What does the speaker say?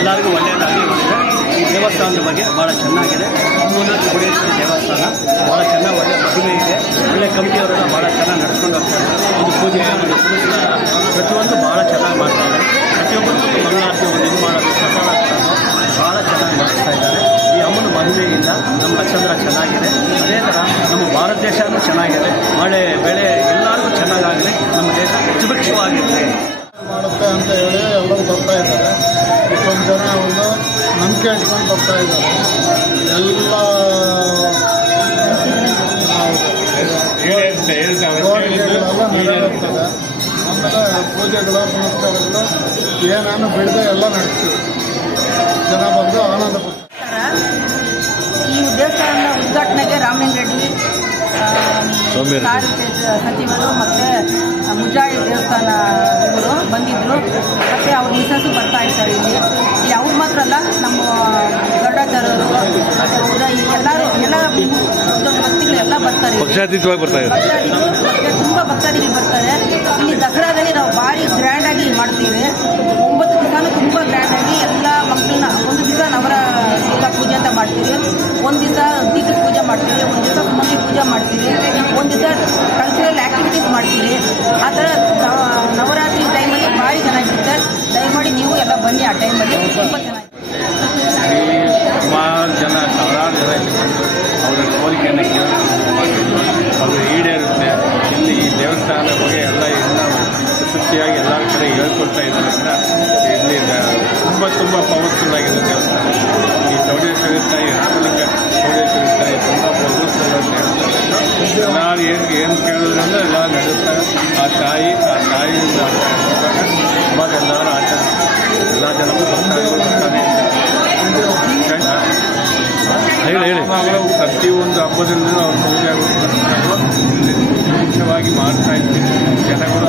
ಎಲ್ಲರಿಗೂ ಒಳ್ಳೆಯದಾಗಿ ಈ ದೇವಸ್ಥಾನದ ಬಗ್ಗೆ ಭಾಳ ಚೆನ್ನಾಗಿದೆ. ಅಮ್ಮನ ಚೌಡೇಶ್ವರಿ ದೇವಸ್ಥಾನ ಭಾಳ ಚೆನ್ನಾಗಿ ಒಳ್ಳೆ ಮಹಿಮೆ ಇದೆ. ಒಳ್ಳೆ ಕಮಿಟಿಯವರೆಲ್ಲ ಭಾಳ ಚೆನ್ನಾಗಿ ನಡೆಸ್ಕೊಂಡು ಹೋಗ್ತಾರೆ. ಒಂದು ಪೂಜೆ ಒಂದು ಪುರಸ್ಕಾರ ಪ್ರತಿಯೊಂದು ಭಾಳ ಚೆನ್ನಾಗಿ ಮಾಡ್ತಾರೆ. ಪ್ರತಿಯೊಬ್ಬರಿಗೂ ಮಂಗಳಾರತಿ ಒಂದು ಇದು ಮಾಡೋದು ಪ್ರಸಾದ ಭಾಳ ಚೆನ್ನಾಗಿ ಮಾಡಿಸ್ತಾ ಇದ್ದಾರೆ. ಈ ಅಮ್ಮನ ಮಹಿಮೆಯಿಂದ ನಮ್ಮ ಲಕ್ಷಂದ್ರ ಚೆನ್ನಾಗಿದೆ. ಅದೇ ಥರ ನಮ್ಮ ಭಾರತ ದೇಶನೂ ಚೆನ್ನಾಗಿದೆ. ಮಳೆ ಬೆಳೆ ಎಲ್ಲರಿಗೂ ಚೆನ್ನಾಗಾಗಲಿ, ನಮ್ಮ ದೇಶ ಸುಭಿಕ್ಷವಾಗಿರಲಿ ಮಾಡುತ್ತೆ ಅಂತ ಹೇಳಿ ಎಲ್ಲರೂ ಬರ್ತಾ ಇದ್ದಾರೆ. ಇಷ್ಟೊಂದು ಜನ ಒಂದು ನಂಬಿಕೆ ಇಟ್ಕೊಂಡು ಬರ್ತಾ ಇದ್ದಾರೆ. ಎಲ್ಲ ಕೋರಿಕೆಗಳೆಲ್ಲ ನೆರವೇರ್ತದೆ. ಆಮೇಲೆ ಪೂಜೆಗಳು ಪುನಸ್ಕಾರಗಳು ಏನೇನು ಬಿಡದೆ ಎಲ್ಲ ನಡೆಸ್ತೀವಿ. ಜನ ಬಂದು ಆನಂದ ಪಡ್ತಾರೆ. ಈ ದೇವಸ್ಥಾನದ ಉದ್ಘಾಟನೆಗೆ ರಾಮಲಿಂಗರೆಡ್ಡಿ ಸಚಿವರು ಮತ್ತು ಮುಜಾಯಿ ದೇವಸ್ಥಾನ ಇವರು ಬಂದಿದ್ದರು. ಮತ್ತು ಅವ್ರ ಮಿಸಸ್ಸು ಬರ್ತಾ ಇರ್ತಾರೆ ಇಲ್ಲಿ. ಅವ್ರು ಮಾತ್ರ ಅಲ್ಲ, ನಮ್ಮ ಗರುಡಾಚಾರ್ಯರು ಮತ್ತು ಉದಯ್ ಎಲ್ಲರೂ ಎಲ್ಲ ದೊಡ್ಡ ಭಕ್ತಿಗಳು ಎಲ್ಲ ಬರ್ತಾರೆ. ಪಕ್ಷಾತೀತವಾಗಿ ಬರ್ತಾ ಇದ್ದಾರೆ. ಮತ್ತು ತುಂಬ ಭಕ್ತಾದಿಗಳು ಬರ್ತಾರೆ. ಇಲ್ಲಿ ದಸರಾದಲ್ಲಿ ನಾವು ಭಾರಿ ಗ್ರ್ಯಾಂಡಾಗಿ ಮಾಡ್ತೀವಿ. 9 ದಿವಸನೂ ತುಂಬ ಗ್ರ್ಯಾಂಡಾಗಿ ಎಲ್ಲ ಮಕ್ಕಳನ್ನ ಒಂದು ದಿವಸ ನವರ ಪೂಜೆ ಅಂತ ಮಾಡ್ತೀವಿ, ಒಂದು ದಿವಸ ದೀಪದ ಪೂಜೆ ಮಾಡ್ತೀವಿ, ಒಂದು ದಿವಸ ಸುಮಂಗಿ ಪೂಜೆ ಮಾಡ್ತೀವಿ, ಒಂದು ದಿವಸ ಕಲ್ಚರಲ್ ಆ್ಯಕ್ಟಿವಿಟೀಸ್ ಮಾಡ್ತೀವಿ. ಆ ಥರ ನವರಾತ್ರಿ ಟೈಮಲ್ಲಿ ಭಾರಿ ಚೆನ್ನಾಗಿರುತ್ತೆ. ದಯಮಾಡಿ ನೀವು ಎಲ್ಲ ಬನ್ನಿ. ಆ ಟೈಮಲ್ಲಿ ತುಂಬ ಚೆನ್ನಾಗಿದೆ. ಸುಮಾರು ಜನ ಸಾವಿರಾರು ಜನ ಇಲ್ಲಿ ಬಂದು ಅವರ ಕೋರಿಕೆಯನ್ನು ಕೇಳಿಕೊಂಡು ಅದು ಈಡೇರುತ್ತೆ. ಇಲ್ಲಿ ಈ ದೇವಸ್ಥಾನದ ಬಗ್ಗೆ ಎಲ್ಲ ಪ್ರಸಿದ್ಧಿಯಾಗಿ ಎಲ್ಲರ ಕಡೆ ಹೇಳ್ಕೊಡ್ತಾ ಇರೋದ್ರಿಂದ ಇಲ್ಲಿ ತುಂಬ ಪವರ್ಫುಲ್ ಆಗಿದೆ ದೇವಸ್ಥಾನ. ಈ ಚೌಡೇಶ್ವರಿ ತಾಯಿ, ರಾಮಲಿಂಗ ಚೌಡೇಶ್ವರಿ ತಾಯಿ ತುಂಬ ಪವರ್ಫುಲ್ ಅಂತ ಹೇಳ್ತಾರೆ. ಎಲ್ಲರೂ ಏನು ಕೇಳಿದ್ರಿಂದ ಎಲ್ಲ ನಡೆಸ್ತಾರೆ. ಆ ತಾಯಿಯಿಂದ ಸುಮಾರು ಎಲ್ಲರೂ ಎಲ್ಲ ಜನಕ್ಕೂ ಬರ್ತಾನೆ ಪ್ರತಿಯೊಂದು ಹಬ್ಬದಲ್ಲೂ ಅವ್ರ ಪೂಜೆ ಮುಖ್ಯವಾಗಿ ಮಾಡ್ತಾ ಇರ್ತೀವಿ. ಜನಗಳು